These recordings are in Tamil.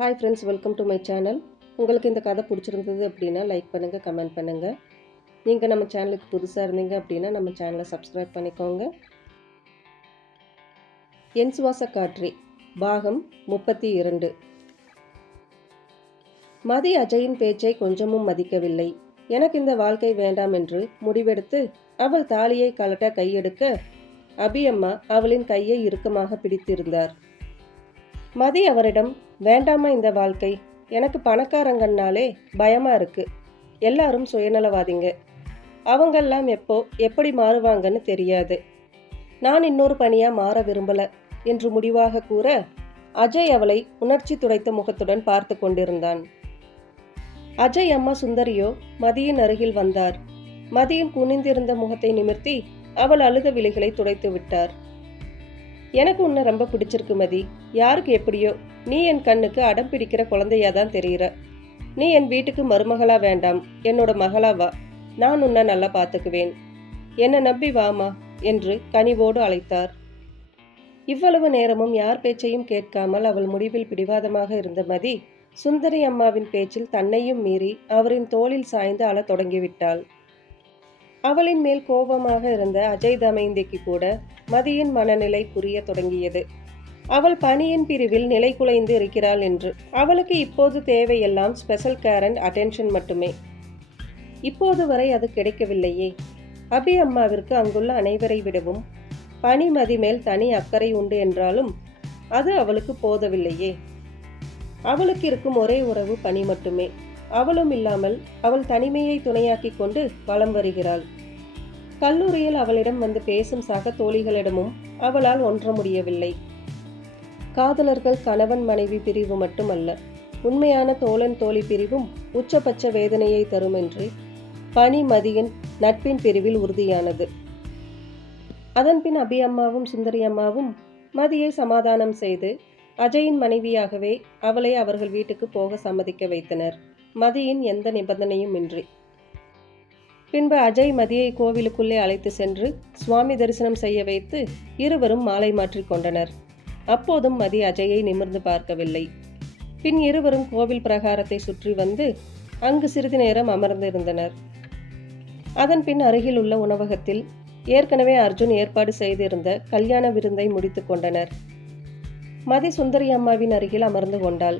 Hi friends welcome to my channel உங்களுக்கு இந்த கதை பிடிச்சிருந்தது அப்படின்னா லைக் பண்ணுங்கள் கமெண்ட் பண்ணுங்கள் நீங்கள் நம்ம சேனலுக்கு புதுசாக இருந்தீங்க அப்படின்னா நம்ம சேனலை சப்ஸ்கிரைப் பண்ணிக்கோங்க. என் சுவாச காற்றி பாகம் முப்பத்தி இரண்டு. மதி அஜயின் பேச்சை கொஞ்சமும் மதிக்கவில்லை. எனக்கு இந்த வாழ்க்கை வேண்டாம் என்று முடிவெடுத்து அவள் தாலியை கலட்ட கையெடுக்க அபியம்மா அவளின் கையை இறுக்கமாக பிடித்திருந்தார். மதி அவரிடம் வேண்டாமா இந்த வாழ்க்கை? எனக்கு பணக்காரங்கன்னாலே பயமா இருக்கு. எல்லாரும் சுயநலவாதிங்க. அவங்கெல்லாம் எப்போ எப்படி மாறுவாங்கன்னு தெரியாது. நான் இன்னொரு பணியா மாற விரும்பல என்று முடிவாக கூற அஜய் அவளை உணர்ச்சி துடைத்த முகத்துடன் பார்த்து கொண்டிருந்தான். அஜய் அம்மா சுந்தரியோ மதியின் அருகில் வந்தார். மதியின் குனிந்திருந்த முகத்தை நிமிர்த்தி அவள் அழுத விழிகளை துடைத்து விட்டார். எனக்கு உன்னை ரொம்ப பிடிச்சிருக்கு மதி. யாருக்கு எப்படியோ? நீ என் கண்ணுக்கு அடம் பிடிக்கிற குழந்தையா தான் தெரிகிற நீ என் வீட்டுக்கு மருமகளா வேண்டாம். என்னோட மகளா வா. நான் உன்னை நல்லா பார்த்துக்குவேன் என்னை நம்பி வாமா என்று கனிவோடு அழைத்தார். இவ்வளவு நேரமும் யார் பேச்சையும் கேட்காமல் அவள் முடிவில் பிடிவாதமாக இருந்த மதி சுந்தரி அம்மாவின் பேச்சில் தன்னையும் மீறி அவரின் தோளில் சாய்ந்து அழத் தொடங்கிவிட்டாள். அவளின் மேல் கோபமாக இருந்த அஜய் தமைந்திக்கு கூட மதியின் மனநிலை புரிய தொடங்கியது. அவள் பணியின் பிரிவில் நிலை குலைந்து இருக்கிறாள் என்று. அவளுக்கு இப்போது தேவையெல்லாம் ஸ்பெஷல் கேர் அண்ட் அட்டென்ஷன் மட்டுமே. இப்போது வரை அது கிடைக்கவில்லையே. அபி அம்மாவிற்கு அங்குள்ள அனைவரை விடவும் பனி மதிமேல் தனி அக்கறை உண்டு என்றாலும் அது அவளுக்கு போதவில்லையே. அவளுக்கு இருக்கும் ஒரே உறவு பனி மட்டுமே. அவளும் இல்லாமல் அவள் தனிமையை துணையாக்கிக் கொண்டு வலம் வருகிறாள். கல்லூரியில் அவளிடம் வந்து பேசும் சக தோழிகளிடமும் அவளால் ஒன்ற முடியவில்லை. காதலர்கள் கணவன் மனைவி பிரிவு மட்டுமல்ல உண்மையான தோழன் தோழி பிரிவும் உச்சபட்ச வேதனையை தரும் என்று பனி மதியின் நட்பின் பிரிவில் உறுதியானது. அதன்பின் அபி அம்மாவும் சுந்தரி அம்மாவும் மதியை சமாதானம் செய்து அஜயின் மனைவியாகவே அவளை அவர்கள் வீட்டுக்கு போக சம்மதிக்க வைத்தனர். மதியின் எந்த நிபந்தனையும் இன்றி. பின்பு அஜய் மதியை கோவிலுக்குள்ளே அழைத்து சென்று சுவாமி தரிசனம் செய்ய வைத்து இருவரும் மாலை மாற்றிக் கொண்டனர். அப்போதும் மதி அஜயை நிமிர்ந்து பார்க்கவில்லை. பின் இருவரும் கோவில் பிரகாரத்தை சுற்றி வந்து அங்கு சிறிது நேரம் அமர்ந்திருந்தனர். அதன் பின் அருகில் உள்ள உணவகத்தில் ஏற்கனவே அர்ஜுன் ஏற்பாடு செய்திருந்த கல்யாண விருந்தை முடித்து கொண்டனர். மதி சுந்தரி அம்மாவின் அருகில் அமர்ந்து கொண்டாள்.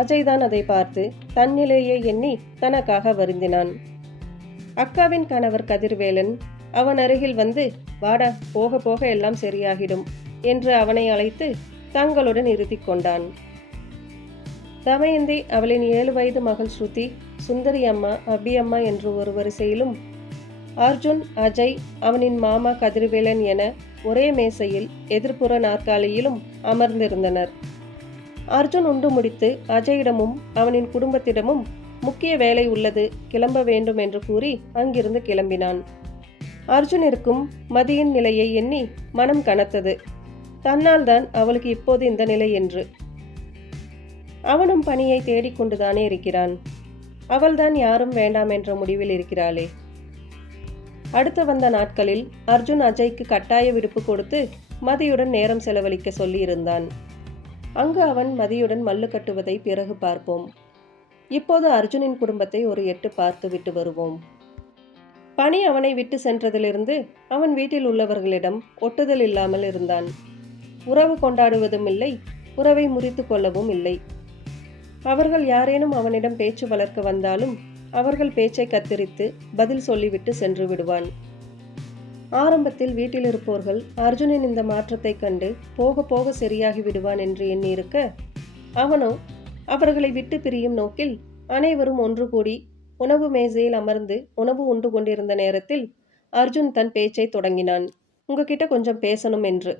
அஜய் தான் அதை பார்த்து தன்னிலேயே எண்ணி தனக்காக வருந்தினான். அக்காவின் கணவர் கதிர்வேலன் அவன் அருகில் வந்து வாடா போக போக எல்லாம் சரியாகிடும். என்று அவனை அழைத்து தங்களுடன் இருத்திக் கொண்டான். தமயந்தி அவளின் ஏழு வயது மகள் ஸ்ருதி சுந்தரி அம்மா அபி அம்மா என்று ஒரு வரிசையிலும் அர்ஜுன் அஜய் அவனின் மாமா கதிர்வேலன் என ஒரே மேசையில் எதிர்ப்புற நாற்காலியிலும் அமர்ந்திருந்தனர். அர்ஜுன் உண்டு முடித்து அஜயிடமும் அவனின் குடும்பத்திடமும் முக்கிய வேலை உள்ளது கிளம்ப வேண்டும் என்று கூறி அங்கிருந்து கிளம்பினான். அர்ஜுனிற்கும் மதியின் நிலையை எண்ணி மனம் கனத்தது. தன்னால் தான் அவளுக்கு இப்போது இந்த நிலை என்று. அவனும் பணியை தேடிக்கொண்டுதானே இருக்கிறான். அவள்தான் யாரும் வேண்டாம் என்ற முடிவில் இருக்கிறாளே. அடுத்து வந்த நாட்களில் அர்ஜுன் அஜய்க்கு கட்டாய விடுப்பு கொடுத்து மதியுடன் நேரம் செலவழிக்க சொல்லியிருந்தான். அங்கு அவன் மதியுடன் மல்லு கட்டுவதை பிறகு பார்ப்போம். இப்போது அர்ஜுனின் குடும்பத்தை ஒரு எட்டு பார்த்து விட்டு வருவோம். பணி அவனை விட்டு சென்றதிலிருந்து அவன் வீட்டில் உள்ளவர்களிடம் ஒட்டுதல் இல்லாமல் இருந்தான். உறவு கொண்டாடுவதும் இல்லை உறவை முறித்து கொள்ளவும் இல்லை. அவர்கள் யாரேனும் அவனிடம் பேச்சு வளர்க்க வந்தாலும் அவர்கள் பேச்சை கத்தரித்து பதில் சொல்லிவிட்டு சென்று விடுவான். ஆரம்பத்தில் வீட்டில் இருப்போர்கள் அர்ஜுனின் இந்த மாற்றத்தை கண்டு போக போக சரியாகி விடுவான் என்று எண்ணியிருக்க அவனோ அவர்களை விட்டு பிரியும் நோக்கில் அனைவரும் ஒன்று கூடி உணவு மேசையில் அமர்ந்து உணவு உண்டு கொண்டிருந்த நேரத்தில் அர்ஜுன் தன் பேச்சை தொடங்கினான். உங்ககிட்ட கொஞ்சம் பேசணும் என்று.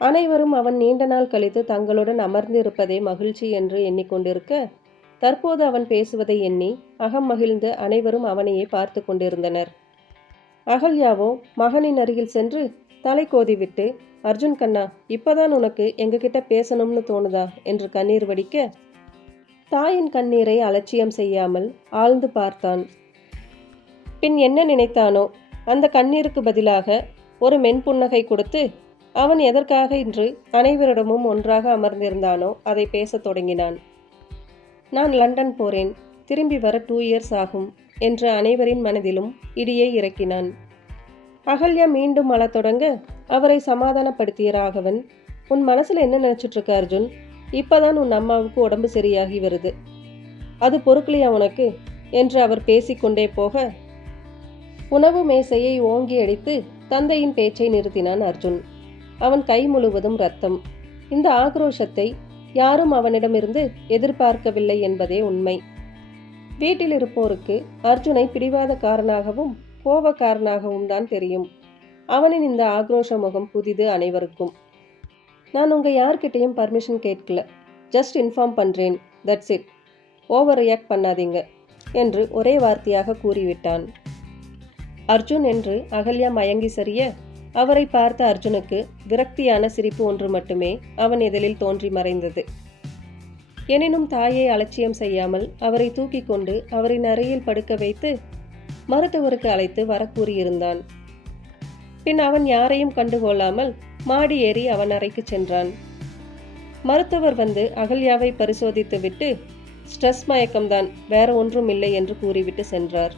அனைவரும் அவன் நீண்ட நாள் கழித்து தங்களுடன் அமர்ந்திருப்பதே மகிழ்ச்சி என்று எண்ணிக்கொண்டிருக்க தற்போது அவன் பேசுவதை எண்ணி அகம் மகிழ்ந்து அனைவரும் அவனையே பார்த்து கொண்டிருந்தனர். அகல்யாவோ மகனின் அருகில் சென்று தலை கோதிவிட்டு அர்ஜுன் கண்ணா இப்பதான் உனக்கு எங்ககிட்ட பேசணும்னு தோணுதா? என்று கண்ணீர் வடிக்க தாயின் கண்ணீரை அலட்சியம் செய்யாமல் ஆழ்ந்து பார்த்தான். பின் என்ன நினைத்தானோ அந்த கண்ணீருக்கு பதிலாக ஒரு மென்புன்னகை கொடுத்து அவன் எதற்காக இன்று அனைவரிடமும் ஒன்றாக அமர்ந்திருந்தானோ அதை பேசத் தொடங்கினான். நான் லண்டன் போறேன் திரும்பி வர டூ இயர்ஸ் ஆகும் என்று அனைவரின் மனதிலும் இடியை இறக்கினான். அகல்யா மீண்டும் மழ தொடங்க அவரை சமாதானப்படுத்திய ராகவன் உன் மனசுல என்ன நினைச்சிட்டு இருக்க அர்ஜுன்? இப்பதான் உன் அம்மாவுக்கு உடம்பு சரியாகி வருது. அது பொறுக்கலையா உனக்கு? என்று அவர் பேசிக்கொண்டே போக உணவு மேசையை ஓங்கி அடித்து தந்தையின் பேச்சை நிறுத்தினான் அர்ஜுன். அவன் கை முழுவதும் ரத்தம். இந்த ஆக்ரோஷத்தை யாரும் அவனிடமிருந்து எதிர்பார்க்கவில்லை என்பதே உண்மை. வீட்டில் இருப்போருக்கு அர்ஜுனை பிடிவாதக்காரனாகவும் கோபக்காரனாகவும் தான் தெரியும். அவனின் இந்த ஆக்ரோஷ முகம் புதிது அனைவருக்கும். நான் உங்கள் யார்கிட்டையும் பர்மிஷன் கேட்கல. ஜஸ்ட் இன்ஃபார்ம் பண்ணுறேன் தட்ஸ் இட் ஓவர் ரியாக்ட் பண்ணாதீங்க. என்று ஒரே வார்த்தையாக கூறிவிட்டான். அர்ஜுன் என்று அகல்யா மயங்கி சரிய அவரை பார்த்த அர்ஜுனுக்கு விரக்தியான சிரிப்பு ஒன்று மட்டுமே அவன் இதழில் தோன்றி மறைந்தது. எனினும் தாயை அலட்சியம் செய்யாமல் அவரை தூக்கி கொண்டு அவரின் அறையில் படுக்க வைத்து மருத்துவருக்கு அழைத்து வரக்கூறியிருந்தான். பின் அவன் யாரையும் கண்டுகொள்ளாமல் மாடி ஏறி அவன் அறைக்கு சென்றான். மருத்துவர் வந்து அகல்யாவை பரிசோதித்துவிட்டு ஸ்ட்ரெஸ் மயக்கம்தான் வேற ஒன்றும் இல்லை என்று கூறிவிட்டு சென்றார்.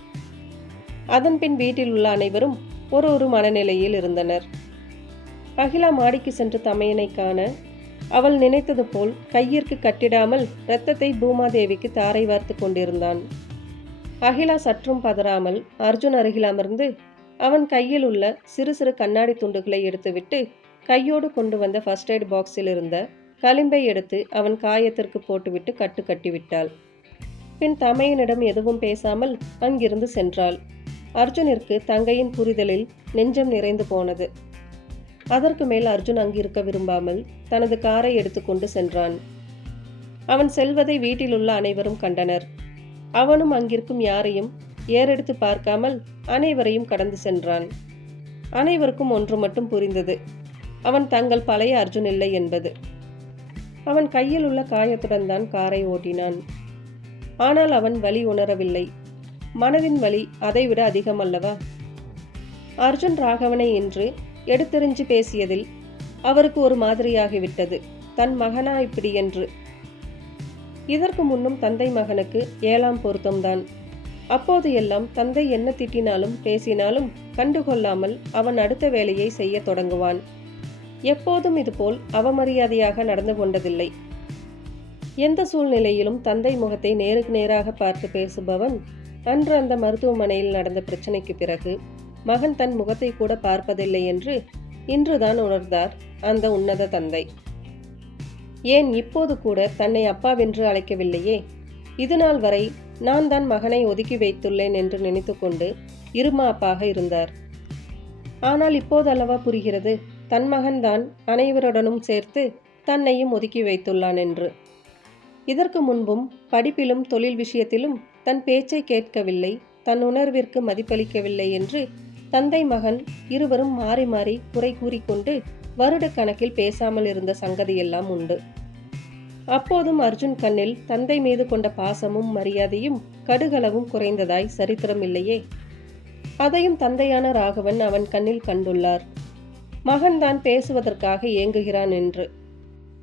அதன்பின் வீட்டில் உள்ள அனைவரும் ஒரு ஒரு மனநிலையில் இருந்தனர். அகிலா மாடிக்கு சென்று தமையனை காண அவள் நினைத்தது போல் கையிற்கு கட்டிடாமல் இரத்தத்தை பூமாதேவிக்கு தாரை வார்த்து கொண்டிருந்தான். அகிலா சற்றும் பதறாமல் அர்ஜுன் அருகில் அமர்ந்து அவன் கையில் உள்ள சிறு சிறு கண்ணாடி துண்டுகளை எடுத்துவிட்டு கையோடு கொண்டு வந்த ஃபர்ஸ்ட் எய்ட் பாக்ஸில் இருந்த களிம்பை எடுத்து அவன் காயத்திற்கு போட்டுவிட்டு கட்டு கட்டிவிட்டாள். பின் தமையனிடம் எதுவும் பேசாமல் அங்கிருந்து சென்றாள். அர்ஜுனிற்கு தங்கையின் புரிதலில் நெஞ்சம் நிறைந்து போனது. அதற்கு மேல் அர்ஜுன் அங்கிருக்க விரும்பாமல் தனது காரை எடுத்துக்கொண்டு சென்றான். அவன் செல்வதை வீட்டிலுள்ள அனைவரும் கண்டனர். அவனும் அங்கிருக்கும் யாரையும் ஏறெடுத்து பார்க்காமல் அனைவரையும் கடந்து சென்றான். அனைவருக்கும் ஒன்று மட்டும் புரிந்தது. அவன் தங்கள் பழைய அர்ஜுன் இல்லை என்பது. அவன் கையில் உள்ள காயத்துடன் தான் காரை ஓட்டினான். ஆனால் அவன் வலி உணரவில்லை. மனதின் வலி அதைவிட அதிகம் அல்லவா அர்ஜுன் ராகவனை இன்று எடுத்தெறிஞ்சு பேசியதில் அவருக்கு ஒரு மாதிரியாகிவிட்டது. தன் மகனா இப்படி என்று. இதற்கு முன்னும் தந்தை மகனுக்கு ஏழாம் பொருத்தம்தான். அப்போது எல்லாம் தந்தை என்ன திட்டினாலும் பேசினாலும் கண்டுகொள்ளாமல் அவன் அடுத்த வேலையை செய்ய தொடங்குவான். எப்போதும் இதுபோல் அவமரியாதையாக நடந்து கொண்டதில்லை. எந்த சூழ்நிலையிலும் தந்தை முகத்தை நேருக்கு நேராக பார்த்து பேசுபவன் அன்று அந்த மருத்துவமனையில் நடந்த பிரச்சனைக்கு பிறகு மகன் தன் முகத்தை கூட பார்ப்பதில்லை என்று இன்றுதான் உணர்ந்தார் அந்த உன்னத தந்தை. ஏன் இப்போது கூட தன்னை அப்பாவென்று அழைக்கவில்லையே? இதுநாள் வரை நான் தான் மகனை ஒதுக்கி வைத்துள்ளேன் என்று நினைத்துக்கொண்டு இருமாப்பாக இருந்தார். ஆனால் இப்போதல்லவா புரிகிறது? தன் மகன்தான் அனைவருடனும் சேர்த்து தன்னையும் ஒதுக்கி வைத்துள்ளான் என்று. இதற்கு முன்பும் படிப்பிலும் தொழில் விஷயத்திலும் தன் பேச்சை கேட்கவில்லை தன் உணர்விற்கு மதிப்பளிக்கவில்லை என்று தந்தை மகன் இருவரும் மாறி மாறி குறை கூறிக்கொண்டு வருட கணக்கில் பேசாமல் இருந்த சங்கதியெல்லாம் உண்டு. அப்போதும் அர்ஜுன் கண்ணில் தந்தை மீது கொண்ட பாசமும் மரியாதையும் கடுகளவும் குறைந்ததாய் சரித்திரம் இல்லையே. அதையும் தந்தையான ராகவன் அவன் கண்ணில் கண்டுள்ளார். மகன்தான் பேசுவதற்காக ஏங்குகிறான் என்று.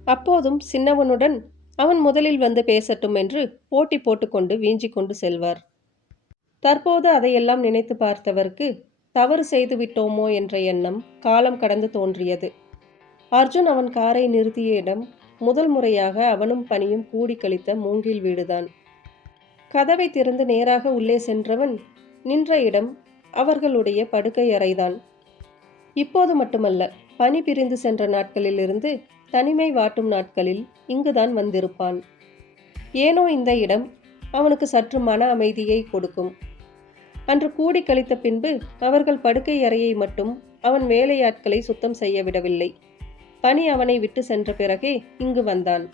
அப்போதும் சின்னவனுடன் அவன் முதலில் வந்து பேசட்டும் என்று போட்டி போட்டுக்கொண்டு வீஞ்சி கொண்டு செல்வார். தற்போது அதையெல்லாம் நினைத்து பார்த்தவருக்கு தவறு செய்து விட்டோமோ என்ற எண்ணம் காலம் கடந்து தோன்றியது. அர்ஜுன் அவன் காரை நிறுத்திய இடம் முதல் முறையாக அவனும் பணியும் கூடி கழித்த மூங்கில் வீடுதான். கதவை திறந்து நேராக உள்ளே சென்றவன் நின்ற இடம் அவர்களுடைய படுக்கை அறைதான். இப்போது மட்டுமல்ல பனி பிரிந்து சென்ற நாட்களிலிருந்து தனிமை வாட்டும் நாட்களில் இங்குதான் வந்திருப்பான். ஏனோ இந்த இடம் அவனுக்கு சற்று மன அமைதியை கொடுக்கும். அன்று கூடி கழித்த பின்பு அவர்கள் படுக்கை அறையை மட்டும் அவன் வேலையாட்களை சுத்தம் செய்ய விடவில்லை. பணி அவனை விட்டு சென்ற பிறகே இங்கு வந்தான்.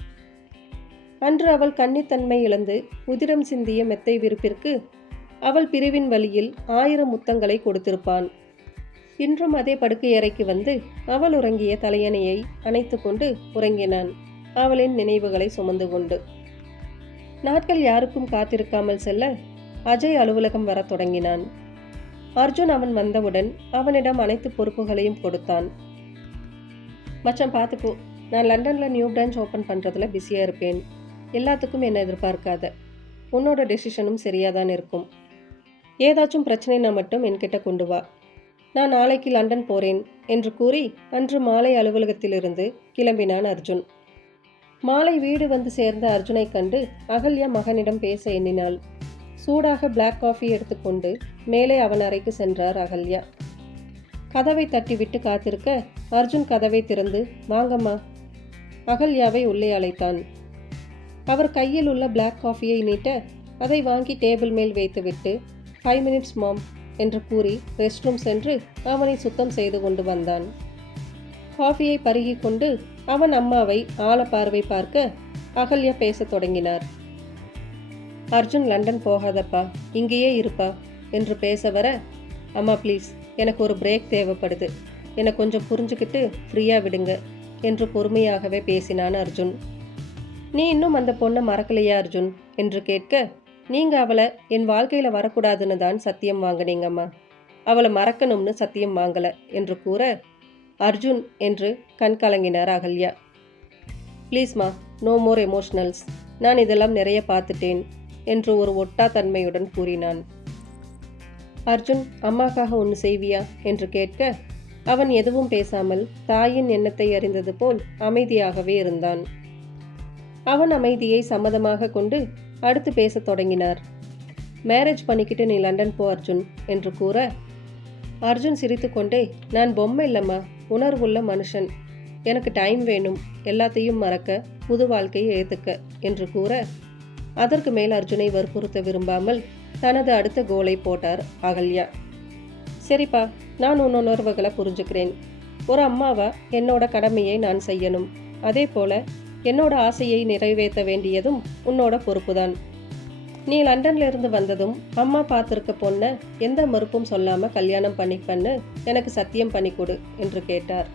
அன்று அவள் கன்னித்தன்மை இழந்து உதிரம் சிந்திய மெத்தை விருப்பிற்கு அவள் பிரிவின் வழியில் ஆயிரம் முத்தங்களை கொடுத்திருப்பான். இன்றும் அதே படுக்கை அறைக்கு வந்து அவள் உறங்கிய தலையணையை அணைத்து கொண்டு உறங்கினான். அவளின் நினைவுகளை சுமந்து கொண்டு. நாட்கள் யாருக்கும் காத்திருக்காமல் செல்ல அஜய் அலுவலகம் வரத் தொடங்கினான். அர்ஜுன் அவன் வந்தவுடன் அவனிடம் அனைத்து பொறுப்புகளையும் கொடுத்தான். மச்சான் பார்த்துக்கோ நான் லண்டனில் நியூ பிரான்ச் ஓப்பன் பண்ணுறதுல பிஸியாக இருப்பேன். எல்லாத்துக்கும் என்ன எதிர்பார்க்காத. உன்னோட டெசிஷனும் சரியாக தான் இருக்கும். ஏதாச்சும் பிரச்சனைனா மட்டும் என்கிட்ட கொண்டு வா. நான் நாளைக்கு லண்டன் போறேன் என்று கூறி அன்று மாலை அலுவலகத்திலிருந்து கிளம்பினான் அர்ஜுன். மாலை வீடு வந்து சேர்ந்த அர்ஜுனை கண்டு அகல்யா மகனிடம் பேச எண்ணினாள். சூடாக பிளாக் காஃபி எடுத்துக்கொண்டு மேலே அவன் அறைக்கு சென்றார் அகல்யா. கதவை தட்டிவிட்டு காத்திருக்க அர்ஜுன் கதவை திறந்து வாங்கம்மா. அகல்யாவை உள்ளே அழைத்தான். அவர் கையில் உள்ள பிளாக் காஃபியை நீட்ட அதை வாங்கி டேபிள் மேல் வைத்துவிட்டு ஃபைவ் மினிட்ஸ் மாம் என்று கூறி ரெஸ்ட் ரூம் சென்று அவனை சுத்தம் செய்து கொண்டு வந்தான். காஃபியை பருகி கொண்டு அவன் அம்மாவை ஆழ பார்வை பார்க்க அகல்யா பேசத் தொடங்கினார். அர்ஜுன் லண்டன் போகாதப்பா. இங்கேயே இருப்பா என்று பேச வர அம்மா ப்ளீஸ் எனக்கு ஒரு பிரேக் தேவைப்படுது. என்னை கொஞ்சம் புரிஞ்சுக்கிட்டு ஃப்ரீயாக விடுங்க என்று பொறுமையாகவே பேசினான் அர்ஜுன். நீ இன்னும் அந்த பொண்ணை மறக்கலையா அர்ஜுன்? என்று கேட்க நீங்கள் அவளை என் வாழ்க்கையில் வரக்கூடாதுன்னு தான் சத்தியம் வாங்கினீங்கம்மா. அவளை மறக்கணும்னு சத்தியம் வாங்கலை என்று கூற அர்ஜுன் என்று கண் கலங்கினார் அகல்யா. ப்ளீஸ்மா நோ மோர் எமோஷனல்ஸ் நான் இதெல்லாம் நிறைய பார்த்துட்டேன் என்று ஒரு ஒட்டா தன்மையுடன் கூறினான். அர்ஜுன் அம்மாக்காக ஒன்று செய்வியா? என்று கேட்க அவன் எதுவும் பேசாமல் தாயின் எண்ணத்தை அறிந்தது போல் அமைதியாகவே இருந்தான். அவன் அமைதியை சம்மதமாக கொண்டு அடுத்து பேசத் தொடங்கினார். மேரேஜ் பண்ணிக்கிட்டு நீ லண்டன் போ அர்ஜுன் என்று கூற அர்ஜுன் சிரித்துக்கொண்டே நான் பொம்மை இல்லைம்மா உணர்வுள்ள மனுஷன். எனக்கு டைம் வேணும் எல்லாத்தையும் மறக்க புது வாழ்க்கையை ஏற்றுக்க என்று கூற அதற்கு மேல் அர்ஜுனை வற்புறுத்த விரும்பாமல் தனது அடுத்த கோலை போட்டார் அகல்யா. சரிப்பா நான் உன் உணர்வுகளை புரிஞ்சுக்கிறேன். ஒரு அம்மாவா என்னோட கடமையை நான் செய்யணும். அதே போல என்னோட ஆசையை நிறைவேற்ற வேண்டியதும் உன்னோட பொறுப்புதான். நீ லண்டன்ல இருந்து வந்ததும் அம்மா பார்த்துருக்க பொண்ணை எந்த மறுப்பும் சொல்லாம கல்யாணம் பண்ணிப்பன்னு எனக்கு சத்தியம் பண்ணி கொடு என்று கேட்டார்.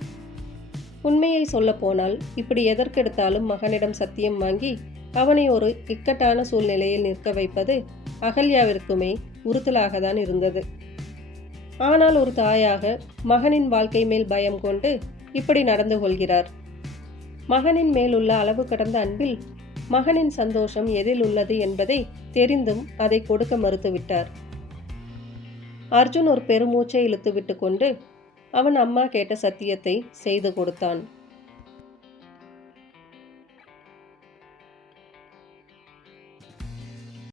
உண்மையை சொல்ல போனால் இப்படி எதற்கெடுத்தாலும் மகனிடம் சத்தியம் வாங்கி அவனை ஒரு இக்கட்டான சூழ்நிலையில் நிற்க வைப்பது அகல்யாவிற்குமே உறுத்தலாக தான் இருந்தது. ஆனால் ஒரு தாயாக மகனின் வாழ்க்கை மேல் பயம் கொண்டு இப்படி நடந்து கொள்கிறார். மகனின் மேலுள்ள அளவு கடந்த அன்பில் மகனின் சந்தோஷம் எதில் உள்ளது என்பதை தெரிந்தும் அதை கொடுக்க மறுத்துவிட்டார். அர்ஜுன் ஒரு பெருமூச்சை இழுத்துவிட்டு கொண்டு அவன் அம்மா கேட்ட சத்தியத்தை செய்து கொடுத்தான்.